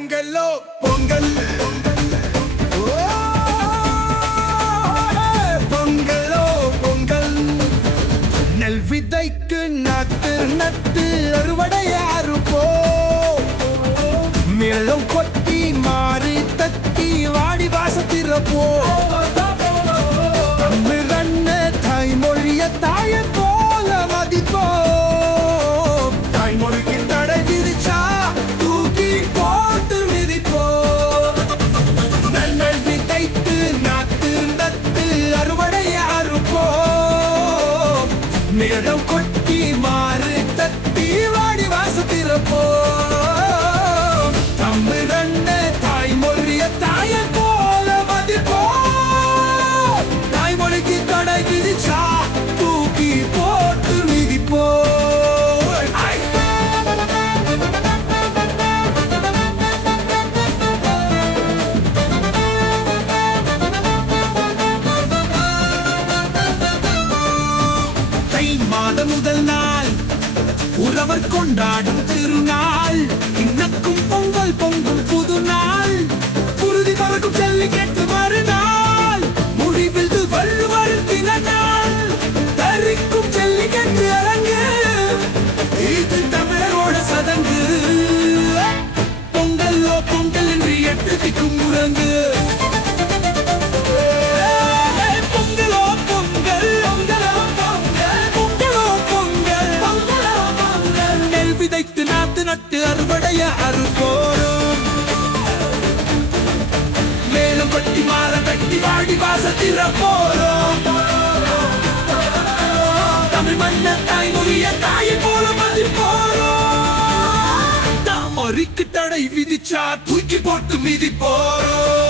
பொங்கலோ பொங்கல் பொங்கலோ பொங்கல் நெல் விதைக்கு நட்டு நட்டு அறுவடைய அறுப்போ மேலும் கொட்டி மாறி தட்டி வாடி வாசத்திறப்போ தமிழன்ன தாய்மொழிய தாய போல மதிப்போ தாய்மொழிக்கு தடை விதிச்சா தூக்கி போட்டு மிதிப்போ நெல் விதைத்து நாட்டு நட்டு அறுவடைய அறுப்போ மேலும் கொட்டி மாறி தட்டி வாடி வாசத்திறப்போ முதல் நாள் உறவர் கொண்டாடும் திருநாள் இன்னக்கும் பொங்கல் பொங்கும் புது நாள் குருதி பறக்கும் ஜல்லிக்கட்டு மறுநாள் முடிவில் வள்ளுவர் தினநாள் தரிக்கும் ஜல்லிக்கட்டு அரங்கு இது தமிழரோட சதங்கு பொங்கலோ பொங்கல் என்று எட்டு திக்கும் முழங்கு விதைத்து நாத்து நட்டு அறுவடைய அறுப்போரும் மேலும் பட்டி மாற வெட்டி வாடி வாசத்திறப்போரும் தமிழ் மன்ன தாய்மொழிய தாயை போல மதிப்போரும் தாமொழிக்கு தடை விதிச்சா தூக்கி போட்டு மிதிப்போரும்